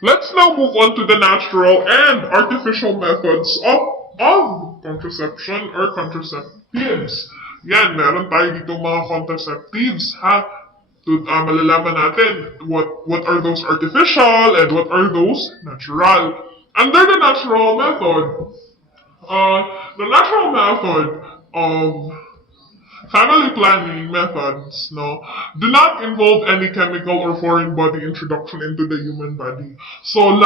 Let's now move on to the natural and artificial methods of contraception or contraceptives. Yan, meron tayo dito mga contraceptives, ha? Malalaman natin what are those artificial and what are those natural. Under uh, the natural method of family planning methods, no, do not involve any chemical or foreign body introduction into the human body. So,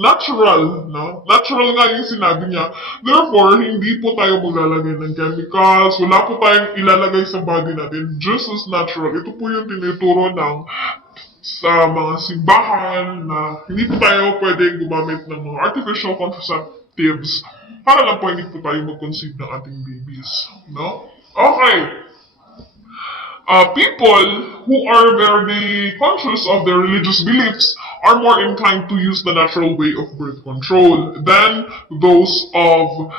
natural, no? Natural nga yung sinabi niya. Therefore, hindi po tayo maglalagay ng chemicals, wala po tayong ilalagay sa body natin, just as natural. Ito po yung tinuturo ng sa mga simbahan na hindi po tayo pwedeng gumamit ng mga artificial contraceptives para lang po hindi po tayo mag-conceive ng ating babies. No? Okay. People who are very conscious of their religious beliefs are more inclined to use the natural way of birth control than those of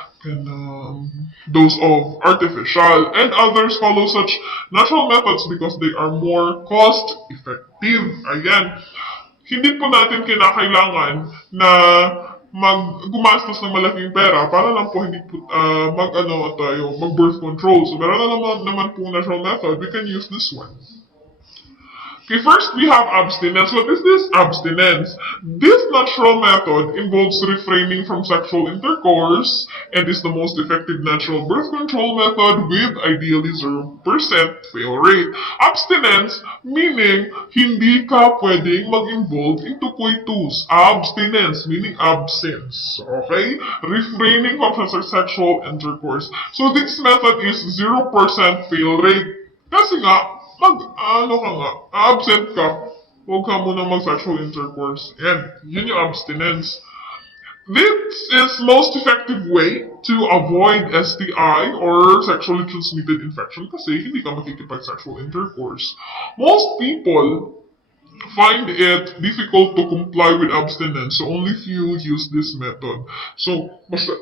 artificial, and others follow such natural methods because they are more cost effective. Again, hindi po natin kinakailangan na gumastos ng malaking pera para lang po hindi po mag birth control. So meron na naman po natural method, we can use this one. Okay, first we have abstinence. What is this abstinence? This natural method involves refraining from sexual intercourse and is the most effective natural birth control method with ideally 0% fail rate. Abstinence meaning hindi ka pwedeng mag-involve into coitus. Abstinence meaning absence. Okay? Refraining from sexual intercourse. So this method is 0% fail rate. Kasi nga, absent ka, huwag ka muna mag-sexual intercourse. Yan, yun yung abstinence. This is most effective way to avoid STI or sexually transmitted infection kasi hindi ka makikipag-sexual intercourse. Most people find it difficult to comply with abstinence, so only few use this method. So, basta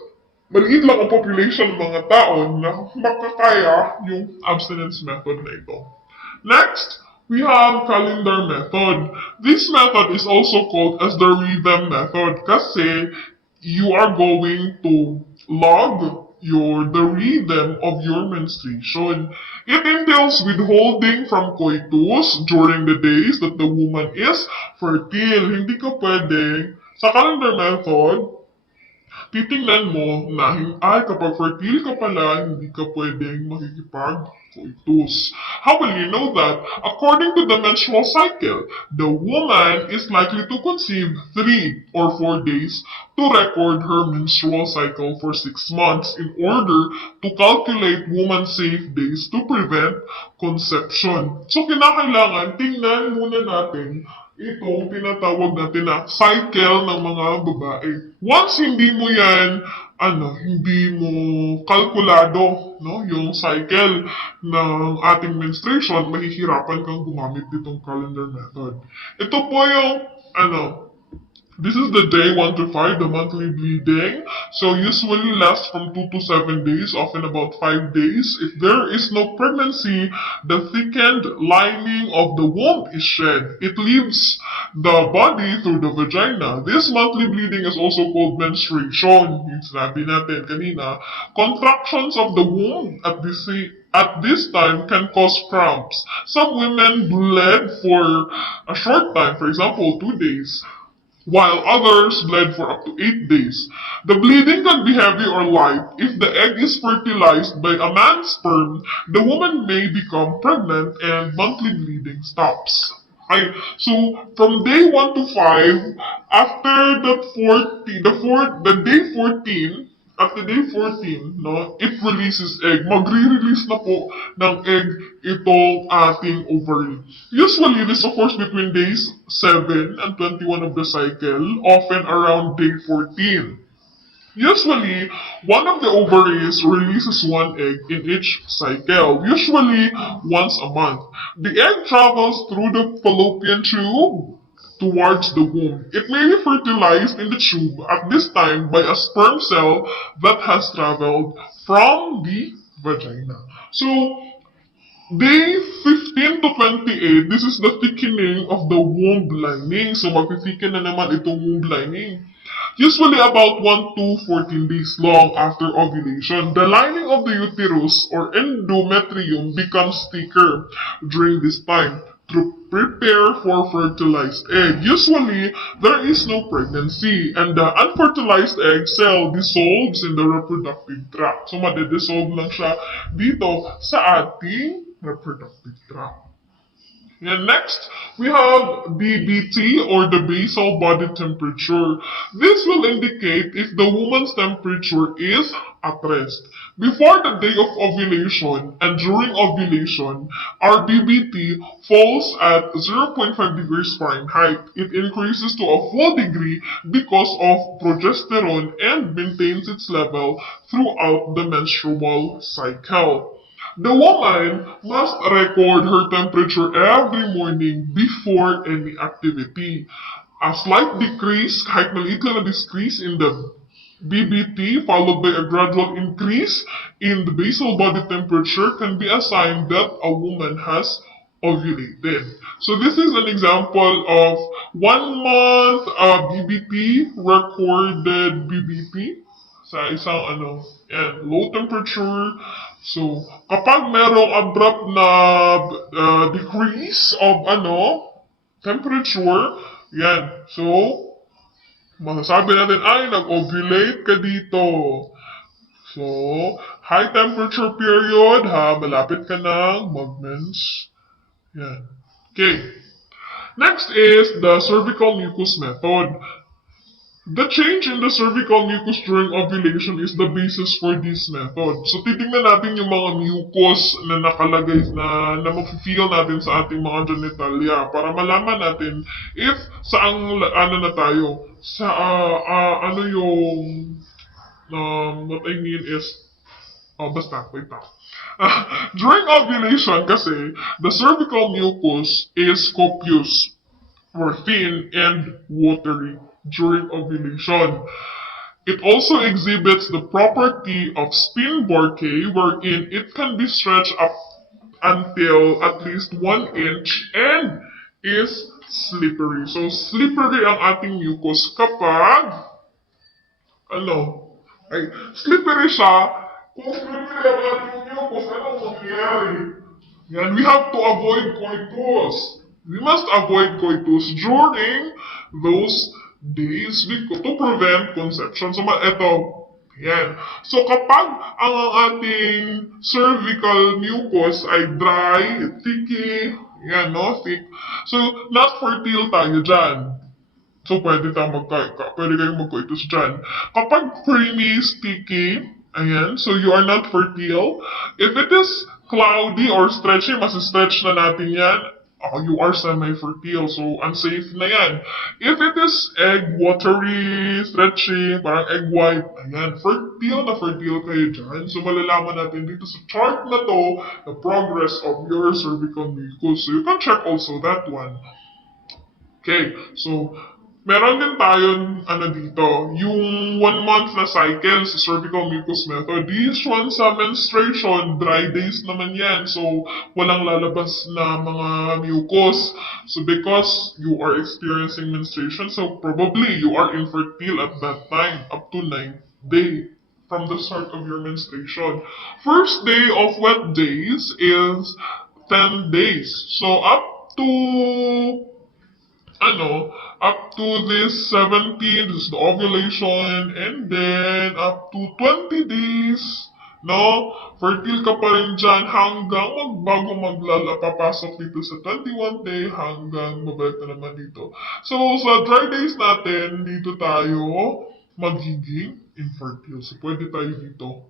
maliit lang ang population ng mga tao na makakaya yung abstinence method na ito. Next, we have calendar method. This method is also called as the rhythm method kasi you are going to log the rhythm of your menstruation. It entails withholding from coitus during the days that the woman is fertile. Hindi ka pwedeng sa calendar method titingnan mo na kapag fertile ka pala, hindi ka pwedeng makikipag-coitus. How will you know that? According to the menstrual cycle, the woman is likely to conceive 3 or 4 days to record her menstrual cycle for 6 months in order to calculate woman's safe days to prevent conception. So, kinakailangan, tingnan muna natin itong tinatawag natin na cycle ng mga babae. Once hindi mo yan, hindi mo kalkulado, no, yung cycle ng ating menstruation, mahihirapan kang gumamit ditong calendar method. Ito po yung, this is the day 1 to 5, the monthly bleeding. So usually lasts from 2 to 7 days, often about 5 days. If there is no pregnancy, the thickened lining of the womb is shed. It leaves the body through the vagina. This monthly bleeding is also called menstruation. Yung sinabi natin kanina. Contractions of the womb at this time can cause cramps. Some women bled for a short time, for example, 2 days, while others bled for up to 8 days. The bleeding can be heavy or light. If the egg is fertilized by a man's sperm, the woman may become pregnant and monthly bleeding stops. Okay, so from day 1 to 5, after the day 14, after day 14, no, it releases egg. Magre-release na po ng egg itong ating ovary. Usually, this occurs between days 7 and 21 of the cycle, often around day 14. Usually, one of the ovaries releases one egg in each cycle, usually once a month. The egg travels through the fallopian tube towards the womb. It may be fertilized in the tube at this time by a sperm cell that has traveled from the vagina. So, Day 15 to 28, this is the thickening of the womb lining. So, magtithicken na naman itong womb lining. Usually about 1 to 14 days long after ovulation, the lining of the uterus or endometrium becomes thicker during this time to prepare for fertilized egg. Usually, there is no pregnancy and the unfertilized egg cell dissolves in the reproductive tract. So, madedissolve lang siya dito sa ating reproductive tract. And next, we have BBT or the basal body temperature. This will indicate if the woman's temperature is at rest. Before the day of ovulation and during ovulation, our BBT falls at 0.5 degrees Fahrenheit. It increases to a full degree because of progesterone and maintains its level throughout the menstrual cycle. The woman must record her temperature every morning before any activity. A slight decrease, kahit maliit lang na decrease in the BBT followed by a gradual increase in the basal body temperature can be a sign that a woman has ovulated. So this is an example of 1 month BBT, recorded BBT sa isang low temperature. So, kapag merong abrupt na decrease of temperature, yan. So, masasabi natin, ay, nag-ovulate ka dito. So, high temperature period, malapit ka ng mag-mens. Yan. Okay. Next is the cervical mucus method. The change in the cervical mucus during ovulation is the basis for this method. So, titingnan natin yung mga mucus na nakalagay na mafe-feel natin sa ating mga genitalia para malaman natin if saang na tayo. What I mean is, basta, wait lang. During ovulation kasi, the cervical mucus is copious or thin and watery during ovulation. It also exhibits the property of spin bouquet wherein it can be stretched up until at least 1 inch and is slippery. So, slippery ang ating mucus kapag slippery siya. Kung slippery ang ating mucus, anong mangyayari? Yan, we have to avoid coitus. We must avoid coitus during those days to prevent conception. So, yan. So, kapag ang ating cervical mucus ay dry, thicky, thick. So, not fertile tayo dyan. So, pwede kayong mag-coitus dyan. Kapag creamy, sticky, ayan, so you are not fertile. If it is cloudy or stretchy, mas-stretch na natin yan. You are semi-fertile, so unsafe na yan. If it is egg, watery, stretchy, parang egg white, ayan, fertile na fertile kayo dyan. So, malalaman natin dito sa chart na to, the progress of your cervical mucus. So, you can check also that one. Okay, so, meron din tayo, dito, yung 1 month na cycle sa cervical mucus method. This one sa menstruation, dry days naman yan. So, walang lalabas na mga mucus. So, because you are experiencing menstruation, so probably you are infertile at that time, up to 9th day from the start of your menstruation. First day of wet days is 10 days. So, up to this 17, this is the ovulation, and then up to 20 days, fertile ka pa rin dyan hanggang bago papasok dito sa 21 day hanggang mabalik na naman dito. So, sa dry days natin, dito tayo magiging infertile. So, pwede tayo dito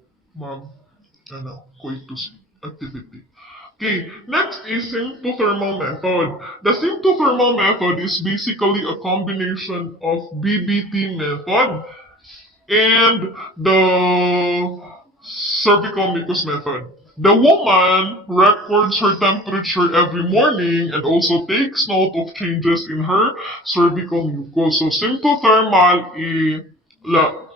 coitus activity. Okay, next is symptothermal method. The symptothermal method is basically a combination of BBT method and the cervical mucus method. The woman records her temperature every morning and also takes note of changes in her cervical mucus. So, symptothermal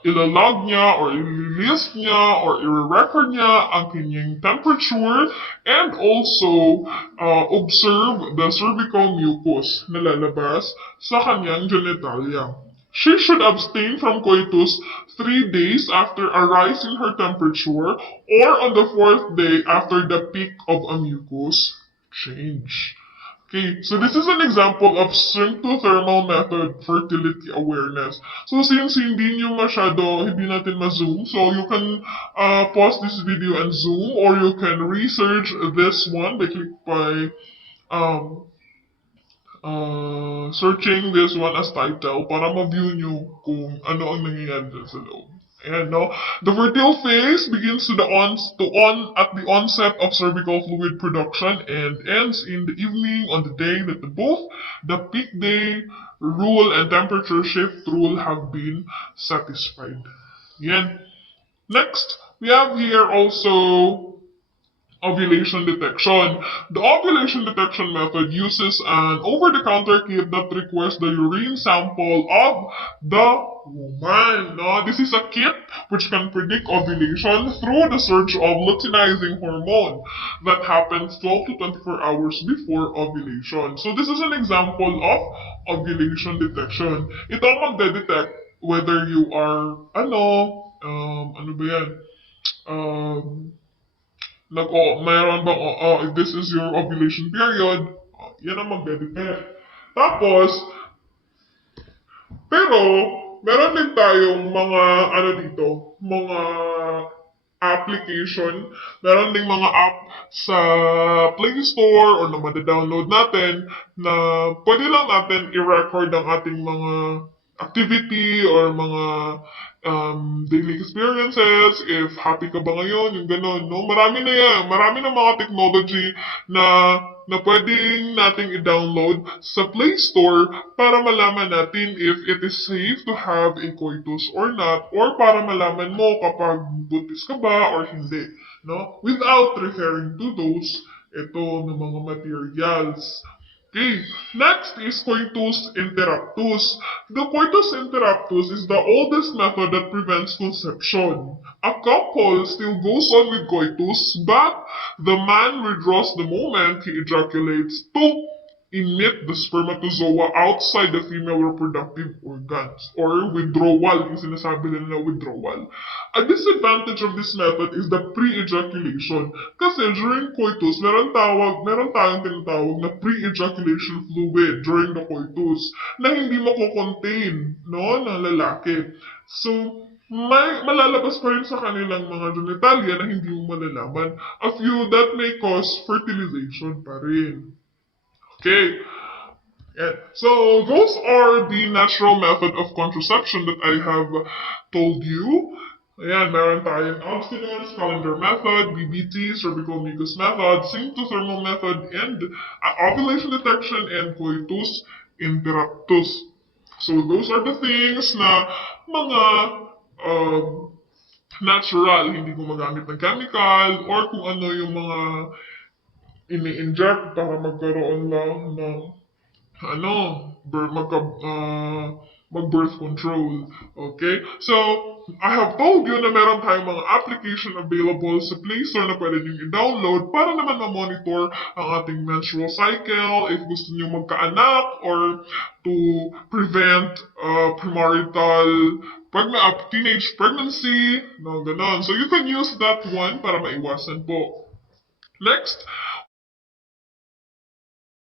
ilalog niya or ililist niya or i-record niya ang kanyang temperature and also observe the cervical mucus na lalabas sa kanyang genitalia. She should abstain from coitus 3 days after a rise in her temperature or on the 4th day after the peak of a mucus change. Okay, so this is an example of symptothermal method fertility awareness. So since hindi natin ma-zoom, so you can pause this video and zoom, or you can research this one by um, searching this one as title para ma-view nyo kung ano ang nangyayari dyan sa loob. And no, the fertile phase begins at the onset of cervical fluid production and ends in the evening on the day that both the peak day rule and temperature shift rule have been satisfied. Yan. Next, we have here also ovulation detection. The ovulation detection method uses an over-the-counter kit that requires the urine sample of the woman. No? This is a kit which can predict ovulation through the surge of luteinizing hormone that happens 12 to 24 hours before ovulation. So this is an example of ovulation detection. Ito ang magde-detect whether you are, ano ba yan? Mayroon bang, if this is your ovulation period, yan ang magde-detect. Tapos, pero, meron din tayong mga, mga application, meron ding mga app sa Play Store or na mada-download natin na pwede lang natin i-record ang ating mga activity or mga daily experiences, if happy ka ba ngayon, yung gano'n, no? Marami na mga technology na pwedeng nating i-download sa Play Store para malaman natin if it is safe to have a coitus or not, or para malaman mo kapag buntis ka ba or hindi, no? Without referring to those, na mga materials. Okay, next is coitus interruptus. The coitus interruptus is the oldest method that prevents conception. A couple still goes on with coitus, but the man withdraws the moment he ejaculates to emit the spermatozoa outside the female reproductive organs, or withdrawal, yung sinasabi nila na withdrawal. A disadvantage of this method is the pre-ejaculation. Kasi during coitus, meron tayong tinatawag na pre-ejaculation fluid during the coitus na hindi mako-contain, no, ng lalaki. So, malalabas pa rin sa kanilang mga genitalia na hindi mo malalaman. A few that may cause fertilization pa rin. Okay. Yeah. So those are the natural method of contraception that I have told you. Ayan, meron tayong abstinence, calendar method, BBT, cervical mucus method, symptothermal method, and ovulation detection, and coitus interruptus. So those are the things na mga natural, hindi gumagamit ng chemical, or kung ano yung mga ini-inject para magkaroon lang ng mag-birth control. Okay? So, I have told you na meron tayong mga application available sa Play Store na pwede nyo i-download para naman ma-monitor ang ating menstrual cycle, if gusto nyo magkaanak, or to prevent premarital teenage pregnancy, no, ganon. So, you can use that one para maiwasan po. Next,